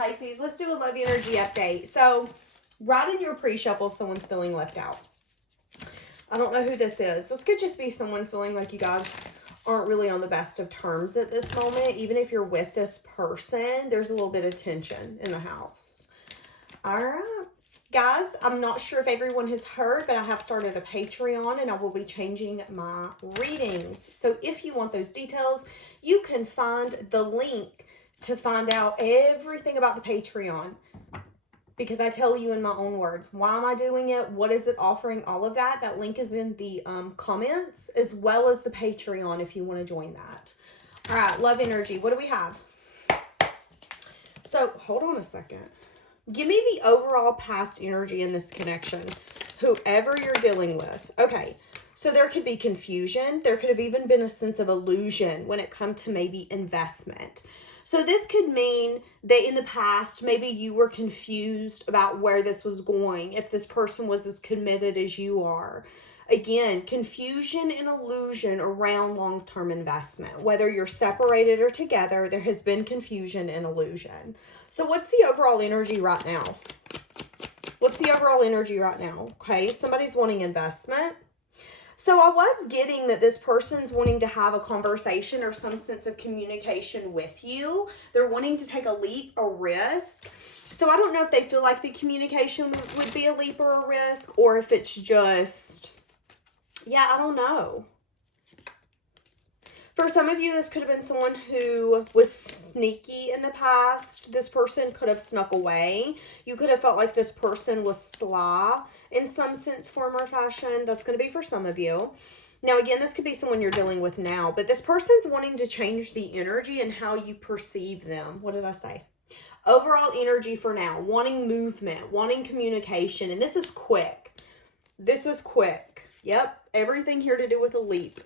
Pisces. Let's do a love energy update. So, right in your pre-shuffle, someone's feeling left out. I don't know who this is. This could just be someone feeling like you guys aren't really on the best of terms at this moment. Even if you're with this person, there's a little bit of tension in the house. All right. Guys, I'm not sure if everyone has heard, but I have started a Patreon and I will be changing my readings. So if you want those details, you can find the link to find out everything about the Patreon. Because I tell you in my own words, why am I doing it? What is it offering? All of that. That link is in the comments, as well as the Patreon if you want to join that. All right, love energy. What do we have? So, hold on a second. Give me the overall past energy in this connection, whoever you're dealing with. Okay, so there could be confusion. There could have even been a sense of illusion when it comes to maybe investment. So this could mean that in the past, maybe you were confused about where this was going, if this person was as committed as you are. Again, confusion and illusion around long-term investment. Whether you're separated or together, there has been confusion and illusion. So what's the overall energy right now? What's the overall energy right now? Okay, somebody's wanting investment. So I was getting that this person's wanting to have a conversation or some sense of communication with you. They're wanting to take a leap or risk. So I don't know if they feel like the communication would be a leap or a risk, or if it's just, yeah, I don't know. For some of you, this could have been someone who was sneaky in the past. This person could have snuck away. You could have felt like this person was sly in some sense, form, or fashion. That's going to be for some of you. Now, again, this could be someone you're dealing with now, but this person's wanting to change the energy and how you perceive them. What did I say? Overall energy for now, wanting movement, wanting communication, and this is quick. This is quick. Yep, everything here to do with a leap.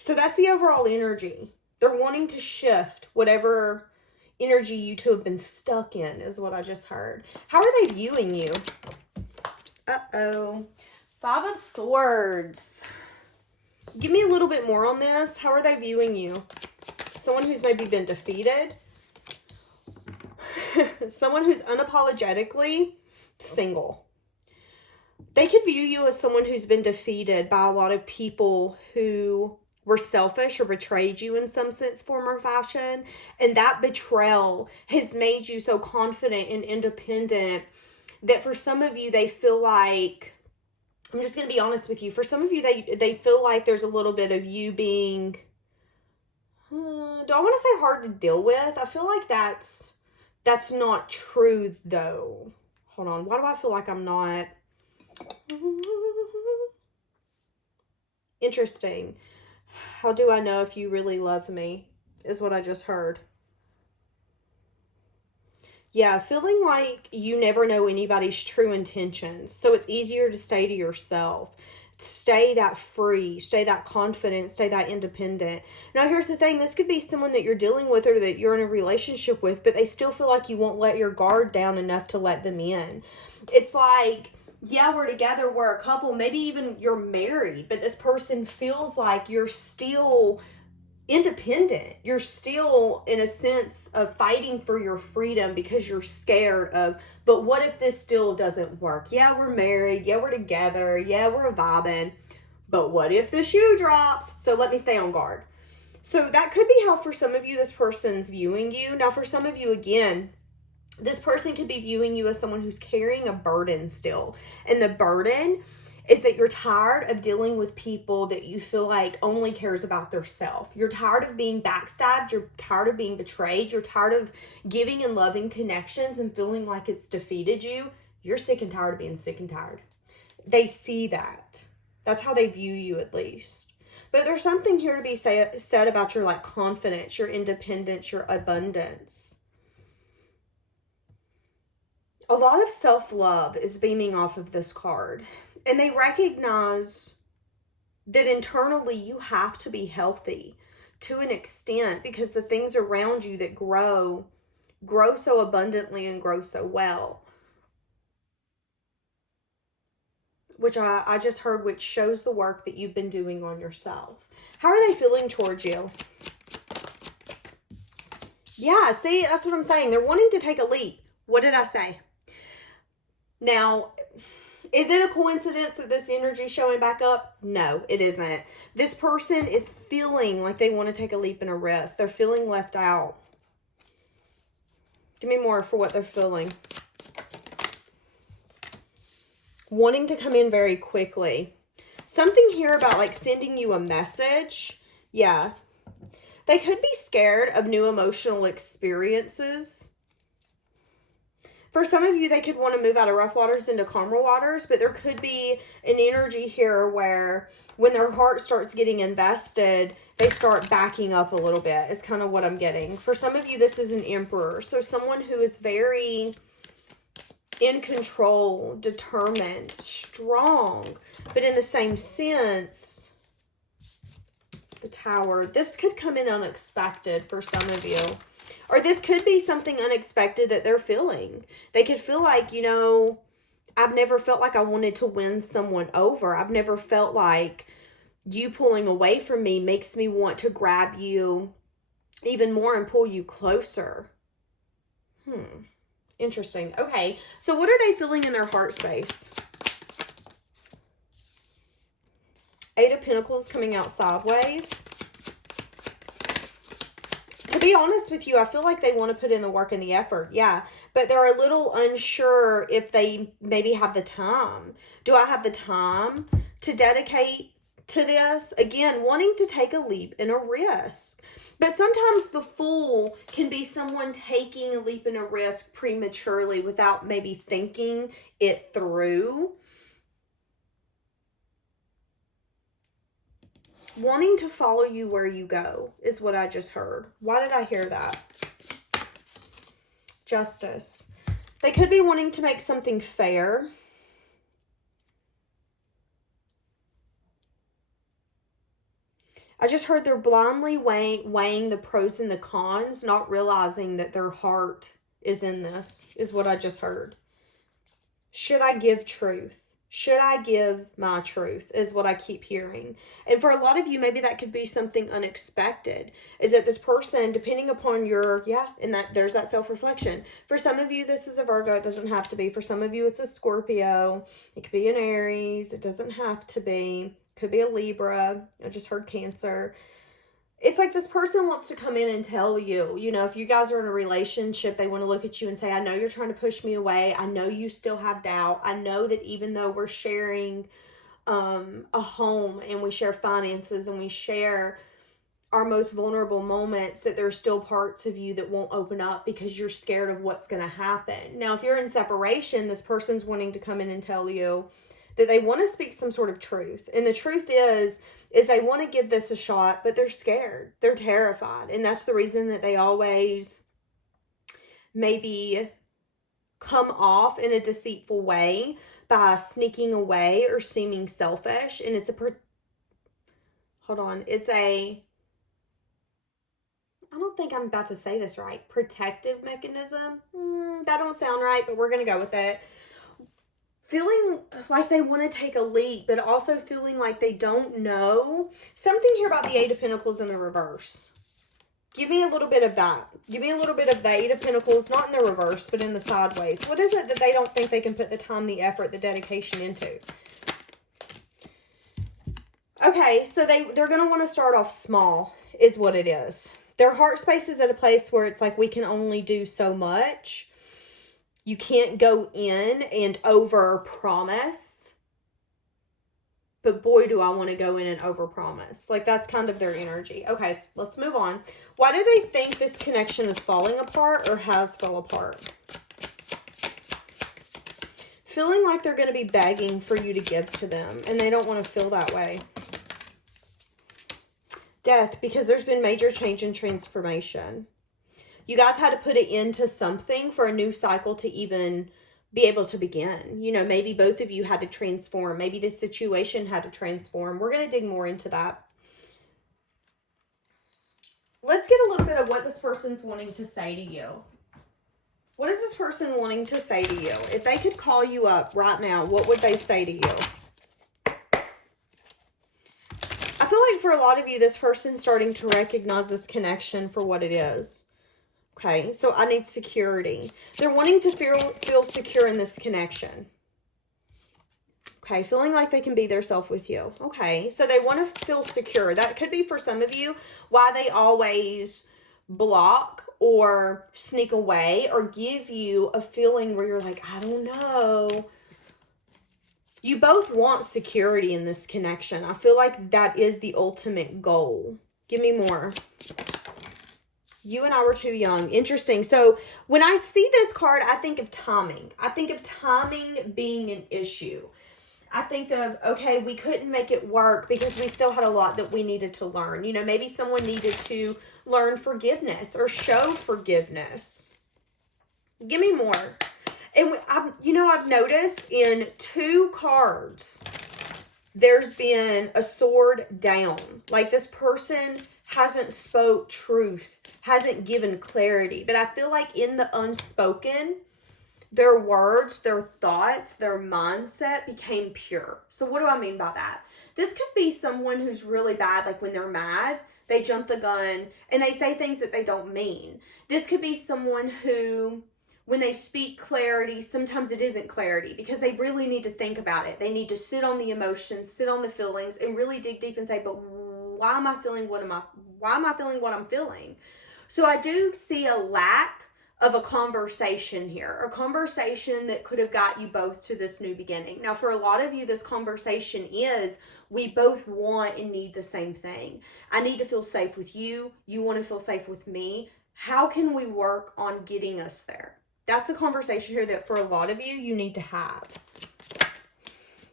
So that's the overall energy. They're wanting to shift whatever energy you two have been stuck in, is what I just heard. How are they viewing you? Uh-oh. 5 of Swords. Give me a little bit more on this. How are they viewing you? Someone who's maybe been defeated. Someone who's unapologetically single. They could view you as someone who's been defeated by a lot of people who were selfish or betrayed you in some sense, form, or fashion. And that betrayal has made you so confident and independent that for some of you, they feel like, I'm just going to be honest with you, for some of you, they feel like there's a little bit of you being, do I want to say hard to deal with? I feel like that's not true, though. Hold on. Why do I feel like I'm not? Interesting. How do I know if you really love me? Is what I just heard. Yeah, feeling like you never know anybody's true intentions. So it's easier to stay to yourself. Stay that free. Stay that confident. Stay that independent. Now, here's the thing. This could be someone that you're dealing with or that you're in a relationship with, but they still feel like you won't let your guard down enough to let them in. It's like, yeah, we're together, we're a couple, maybe even you're married, but this person feels like you're still independent. You're still, in a sense, of fighting for your freedom because you're scared of, but what if this still doesn't work? Yeah, we're married. Yeah, we're together. Yeah, we're vibing. But what if the shoe drops? So let me stay on guard. So that could be how for some of you this person's viewing you. Now, for some of you, again, this person could be viewing you as someone who's carrying a burden still. And the burden is that you're tired of dealing with people that you feel like only cares about their self. You're tired of being backstabbed. You're tired of being betrayed. You're tired of giving and loving connections and feeling like it's defeated you. You're sick and tired of being sick and tired. They see that. That's how they view you, at least. But there's something here to be said about your confidence, your independence, your abundance. A lot of self-love is beaming off of this card. And they recognize that internally you have to be healthy to an extent because the things around you that grow so abundantly and grow so well. Which I just heard, which shows the work that you've been doing on yourself. How are they feeling towards you? Yeah, see, that's what I'm saying. They're wanting to take a leap. What did I say? Now, is it a coincidence that this energy is showing back up? No, it isn't. This person is feeling like they want to take a leap and a risk. They're feeling left out. Give me more for what they're feeling. Wanting to come in very quickly. Something here about like sending you a message. Yeah. They could be scared of new emotional experiences. For some of you, they could want to move out of rough waters into calmer waters, but there could be an energy here where when their heart starts getting invested, they start backing up a little bit, is kind of what I'm getting. For some of you, this is an emperor. So someone who is very in control, determined, strong, but in the same sense, the Tower. This could come in unexpected for some of you. Or this could be something unexpected that they're feeling. They could feel like, you know, I've never felt like I wanted to win someone over. I've never felt like you pulling away from me makes me want to grab you even more and pull you closer. Interesting. Okay, so what are they feeling in their heart space? Eight of Pentacles coming out sideways. To be honest with you, I feel like they want to put in the work and the effort. Yeah, but they're a little unsure if they maybe have the time. Do I have the time to dedicate to this? Again, wanting to take a leap and a risk. But sometimes the Fool can be someone taking a leap and a risk prematurely without maybe thinking it through. Wanting to follow you where you go is what I just heard. Why did I hear that? Justice. They could be wanting to make something fair. I just heard they're blindly weighing the pros and the cons, not realizing that their heart is in this, is what I just heard. Should I give truth? Should I give my truth is what I keep hearing. And for a lot of you, maybe that could be something unexpected. Is that this person, depending upon your, and that there's that self-reflection. For some of you, this is a Virgo. It doesn't have to be. For some of you, it's a Scorpio. It could be an Aries. It doesn't have to be. Could be a Libra. I just heard Cancer. It's like this person wants to come in and tell you, you know, if you guys are in a relationship, they want to look at you and say, I know you're trying to push me away. I know you still have doubt. I know that even though we're sharing a home and we share finances and we share our most vulnerable moments, that there's still parts of you that won't open up because you're scared of what's going to happen. Now, if you're in separation, this person's wanting to come in and tell you that they want to speak some sort of truth. And the truth is they want to give this a shot, but they're scared. They're terrified. And that's the reason that they always maybe come off in a deceitful way by sneaking away or seeming selfish. And it's I don't think I'm about to say this right. Protective mechanism. That don't sound right, but we're going to go with it. Feeling like they want to take a leap, but also feeling like they don't know. Something here about the Eight of Pentacles in the reverse. Give me a little bit of that. Give me a little bit of the Eight of Pentacles, not in the reverse, but in the sideways. What is it that they don't think they can put the time, the effort, the dedication into? Okay, so they're going to want to start off small, is what it is. Their heart space is at a place where it's like, we can only do so much. You can't go in and over promise. But boy, do I want to go in and over promise. Like, that's kind of their energy. Okay, let's move on. Why do they think this connection is falling apart or has fell apart? Feeling like they're going to be begging for you to give to them. And they don't want to feel that way. Death, because there's been major change and transformation. You guys had to put it into something for a new cycle to even be able to begin. You know, maybe both of you had to transform. Maybe this situation had to transform. We're going to dig more into that. Let's get a little bit of what this person's wanting to say to you. What is this person wanting to say to you? If they could call you up right now, what would they say to you? I feel like for a lot of you, this person's starting to recognize this connection for what it is. Okay, so I need security. They're wanting to feel secure in this connection. Okay, feeling like they can be their self with you. Okay, so they want to feel secure. That could be for some of you why they always block or sneak away or give you a feeling where you're like, I don't know. You both want security in this connection. I feel like that is the ultimate goal. Give me more. You and I were too young. Interesting. So when I see this card, I think of timing. I think of timing being an issue. I think of, okay, we couldn't make it work because we still had a lot that we needed to learn. You know, maybe someone needed to learn forgiveness or show forgiveness. Give me more. And I've noticed in 2 cards, there's been a sword down. Like this person hasn't spoke truth, hasn't given clarity. But I feel like in the unspoken, their words, their thoughts, their mindset became pure. So what do I mean by that? This could be someone who's really bad, like when they're mad, they jump the gun and they say things that they don't mean. This could be someone who, when they speak clarity, sometimes it isn't clarity because they really need to think about it. They need to sit on the emotions, sit on the feelings, and really dig deep and say, but why am I feeling what I'm feeling? So I do see a lack of a conversation here, a conversation that could have got you both to this new beginning. Now, for a lot of you, this conversation is we both want and need the same thing. I need to feel safe with you. You want to feel safe with me. How can we work on getting us there? That's a conversation here that for a lot of you, you need to have.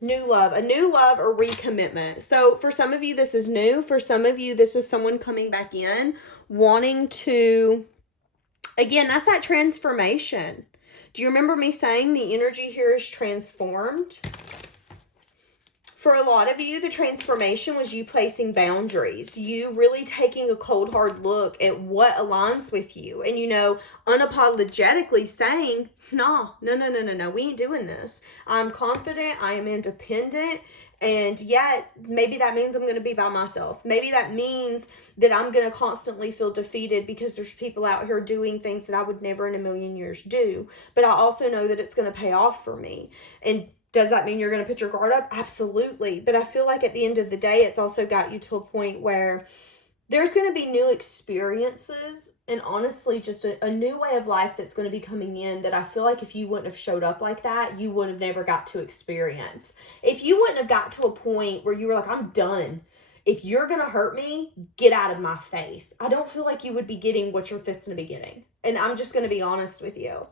New love, a new love or recommitment. So for some of you, this is new. For some of you, this is someone coming back in, wanting to, again, that's that transformation. Do you remember me saying the energy here is transformed? For a lot of you, the transformation was you placing boundaries, you really taking a cold, hard look at what aligns with you. And, unapologetically saying, no, we ain't doing this. I'm confident, I am independent, and yet maybe that means I'm going to be by myself. Maybe that means that I'm going to constantly feel defeated because there's people out here doing things that I would never in a million years do. But I also know that it's going to pay off for me. And does that mean you're going to put your guard up? Absolutely. But I feel like at the end of the day, it's also got you to a point where there's going to be new experiences and honestly just a new way of life that's going to be coming in that I feel like if you wouldn't have showed up like that, you would have never got to experience. If you wouldn't have got to a point where you were like, I'm done. If you're going to hurt me, get out of my face. I don't feel like you would be getting what you're fisting to be getting. And I'm just going to be honest with you.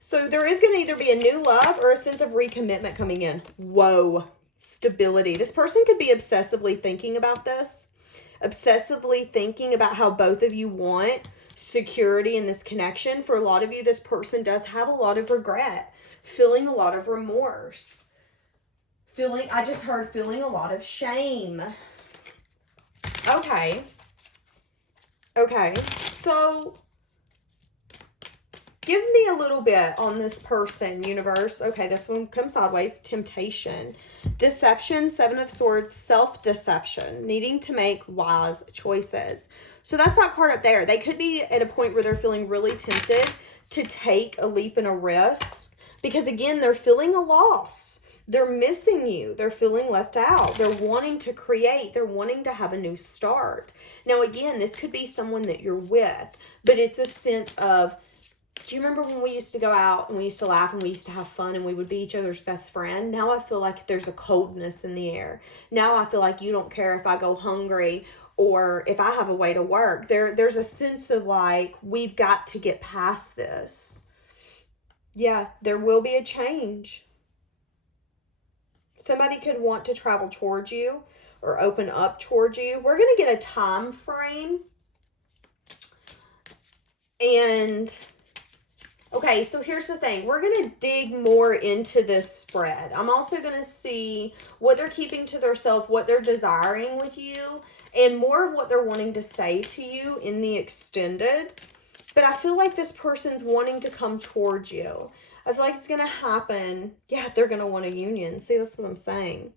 So there is going to either be a new love or a sense of recommitment coming in. Whoa. Stability. This person could be obsessively thinking about this. Obsessively thinking about how both of you want security in this connection. For a lot of you, this person does have a lot of regret. Feeling a lot of remorse. I just heard feeling a lot of shame. Okay. So give me a little bit on this person, universe. Okay, this one comes sideways. Temptation. Deception, 7 of Swords, self-deception, needing to make wise choices. So that's that card up there. They could be at a point where they're feeling really tempted to take a leap and a risk. Because again, they're feeling a loss. They're missing you. They're feeling left out. They're wanting to create. They're wanting to have a new start. Now again, this could be someone that you're with. But it's a sense of, do you remember when we used to go out and we used to laugh and we used to have fun and we would be each other's best friend? Now I feel like there's a coldness in the air. Now I feel like you don't care if I go hungry or if I have a way to work. There's a sense of like, we've got to get past this. Yeah, there will be a change. Somebody could want to travel towards you or open up towards you. We're going to get a time frame. And okay, so here's the thing. We're going to dig more into this spread. I'm also going to see what they're keeping to themselves, what they're desiring with you, and more of what they're wanting to say to you in the extended. But I feel like this person's wanting to come towards you. I feel like it's going to happen. Yeah, they're going to want a union. See, that's what I'm saying.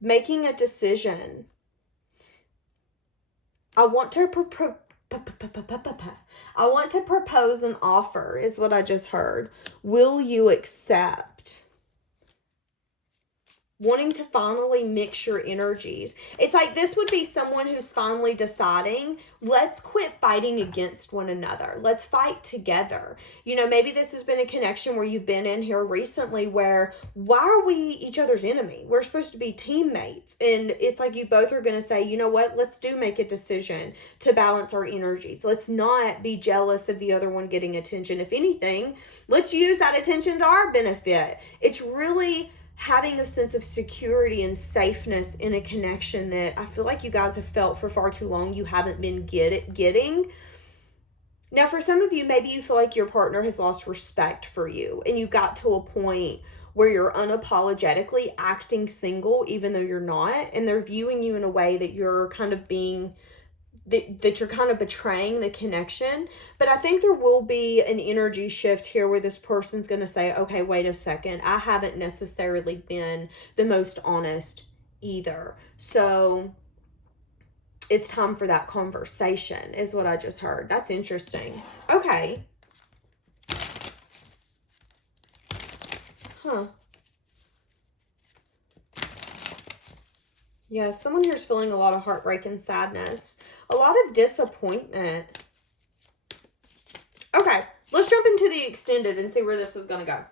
Making a decision. I want to I want to propose an offer, is what I just heard. Will you accept? Wanting to finally mix your energies. It's like this would be someone who's finally deciding, let's quit fighting against one another. Let's fight together. You know, maybe this has been a connection where you've been in here recently where, why are we each other's enemy? We're supposed to be teammates. And it's like you both are going to say, you know what, let's make a decision to balance our energies. Let's not be jealous of the other one getting attention. If anything, let's use that attention to our benefit. It's really having a sense of security and safeness in a connection that I feel like you guys have felt for far too long you haven't been getting. Now, for some of you, maybe you feel like your partner has lost respect for you and you got to a point where you're unapologetically acting single even though you're not, and they're viewing you in a way that you're kind of being that you're kind of betraying the connection. But I think there will be an energy shift here where this person's going to say, okay, wait a second, I haven't necessarily been the most honest either. So it's time for that conversation, is what I just heard. That's interesting. Okay. Huh. Yeah, someone here's feeling a lot of heartbreak and sadness. A lot of disappointment. Okay, let's jump into the extended and see where this is going to go.